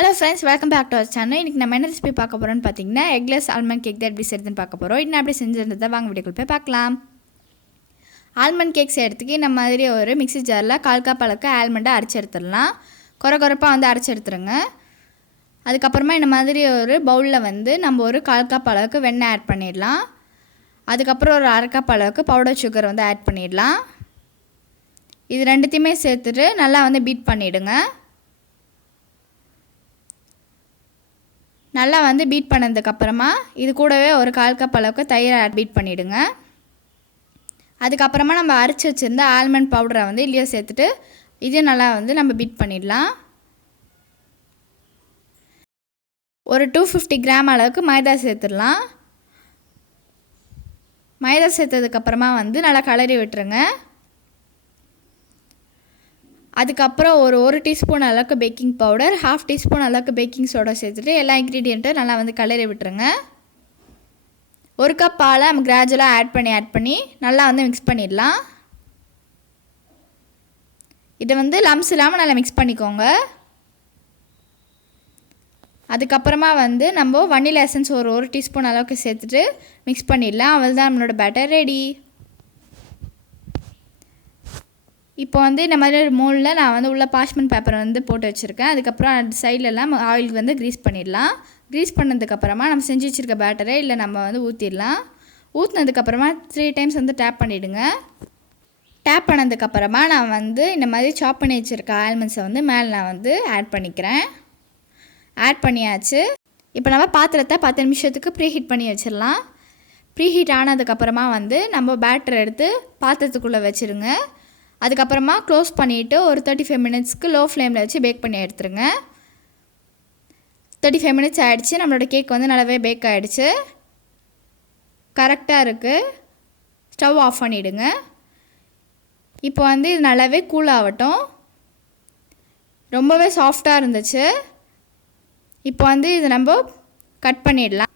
Hello friends, welcome back to our channel. இன்னைக்கு நம்ம என்ன ரெசிபி பார்க்க போறோம்னு பாத்தீங்கன்னா எக்லெஸ் ஆல்மண்ட் கேக் தான் எப்படி செய்யறதுன்னு பார்க்க போறோம். இன்னும் அப்படியே செஞ்சிருந்ததை வாங்க வீடியோக்குள்ள போய் பார்க்கலாம். ஆல்மண்ட் கேக் செய்யறதுக்கு இந்த மாதிரி ஒரு மிக்ஸி ஜார்ல 1/4 கப் அளவுக்கு ஆல்மண்டை அரைச்சு எடுத்துடலாம். கொரகொரப்பா அரைச்சு எடுத்துருங்க. அதுக்கு அப்புறமா இந்த மாதிரி ஒரு பவுல்ல நம்ம ஒரு 1/4 கப் அளவுக்கு வெண்ணெய் ஆட் பண்ணிடலாம். அதுக்கு அப்புறம் ஒரு 1/2 கப் அளவுக்கு பவுடர் சுகர் ஆட் பண்ணிடலாம். இது ரெண்டுத்தையுமே சேர்த்துட்டு நல்லா பீட் பண்ணிடுங்க. நல்லா பீட் பண்ணதுக்கு அப்புறமா இது கூடவே ஒரு 1/4 கப் அளவுக்கு தயிர் பீட் பண்ணிடுங்க. அதுக்கு அப்புறமா நம்ம அரைச்சு வச்சிருந்த ஆல்மண்ட் பவுடரை இதுலயே சேர்த்துட்டு இது நல்லா நம்ம பீட் பண்ணிடலாம். ஒரு 250 கிராம் அளவுக்கு மைதா சேர்த்துடலாம். மைதா சேர்த்ததுக்கு அப்புறமா நல்லா கலரி விட்டுருங்க. அதுக்கப்புறம் ஒரு 1 டீஸ்பூன் அளவுக்கு பேக்கிங் பவுடர், 1/2 டீஸ்பூன் அளவுக்கு பேக்கிங் சோடா சேர்த்துட்டு எல்லா இன்க்ரீடியண்ட்டும் நல்லா கலரி விட்டுருங்க. 1 கப் பாலை நம்ம கிராஜுவலாக ஆட் பண்ணி நல்லா மிக்ஸ் பண்ணிடலாம். இதை லம்ஸ் இல்லாமல் நல்லா மிக்ஸ் பண்ணிக்கோங்க. அதுக்கப்புறமா நம்ம வனிலா எசன்ஸ் ஒரு 1 டீஸ்பூன் அளவுக்கு சேர்த்துட்டு மிக்ஸ் பண்ணிடலாம். அவ்வளோதான் நம்மளோட பேட்டர் ரெடி. இப்போ இந்த மாதிரி ஒரு மோல்டில் நான் உள்ள பார்ச்மெண்ட் பேப்பரை போட்டு வச்சுருக்கேன். அதுக்கப்புறம் அந்த சைட்லலாம் ஆயில் க்ரீஸ் பண்ணிடலாம். க்ரீஸ் பண்ணதுக்கப்புறமா நம்ம செஞ்சு வச்சுருக்க பேட்டரை இல்லை நம்ம ஊற்றிடலாம். ஊற்றினதுக்கப்புறமா 3 டைம்ஸ் டேப் பண்ணிவிடுங்க. டேப் பண்ணதுக்கப்புறமா நான் இந்த மாதிரி சாப் பண்ணி வச்சுருக்க ஆல்மண்ட்ஸை மேலே நான் ஆட் பண்ணிக்கிறேன். ஆட் பண்ணியாச்சு. இப்போ நம்ம பாத்திரத்தை 10 நிமிஷத்துக்கு ப்ரீஹீட் பண்ணி வச்சிடலாம். ப்ரீஹீட் ஆனதுக்கப்புறமா நம்ம பேட்டர் எடுத்து பாத்திரத்துக்குள்ளே வச்சுருங்க. அதுக்கப்புறமா க்ளோஸ் பண்ணிவிட்டு ஒரு 35 மினிட்ஸ்க்கு லோ ஃப்ளேமில் வச்சு பேக் பண்ணி எடுத்துருங்க. 35 மினிட்ஸ் ஆகிடுச்சு. நம்மளோட கேக் நல்லாவே பேக் ஆகிடுச்சு. கரெக்டாக இருக்குது. ஸ்டவ் ஆஃப் பண்ணிவிடுங்க. இப்போ இது நல்லாவே கூல் ஆகட்டும். ரொம்பவே சாஃப்டாக இருந்துச்சு. இப்போ இது நம்ம கட் பண்ணிடலாம்.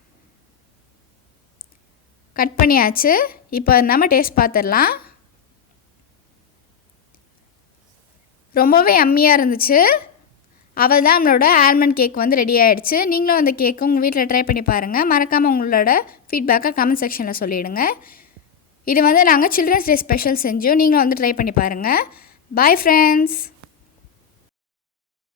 கட் பண்ணியாச்சு. இப்போ நம்ம டேஸ்ட் பார்த்துடலாம். ரொம்பவே யம்மியாக இருந்துச்சு. அவள் தான் நம்மளோட ஆல்மண்ட் கேக் ரெடி ஆகிடுச்சு. நீங்களும் அந்த கேக்கு உங்கள் வீட்டில் ட்ரை பண்ணி பாருங்கள். மறக்காமல் உங்களோட ஃபீட்பேக்கை கமெண்ட் செக்ஷனில் சொல்லிவிடுங்க. இது நாங்கள் சில்ட்ரன்ஸ் டே ஸ்பெஷல் செஞ்சோம். நீங்களும் ட்ரை பண்ணி பாருங்கள். Bye friends.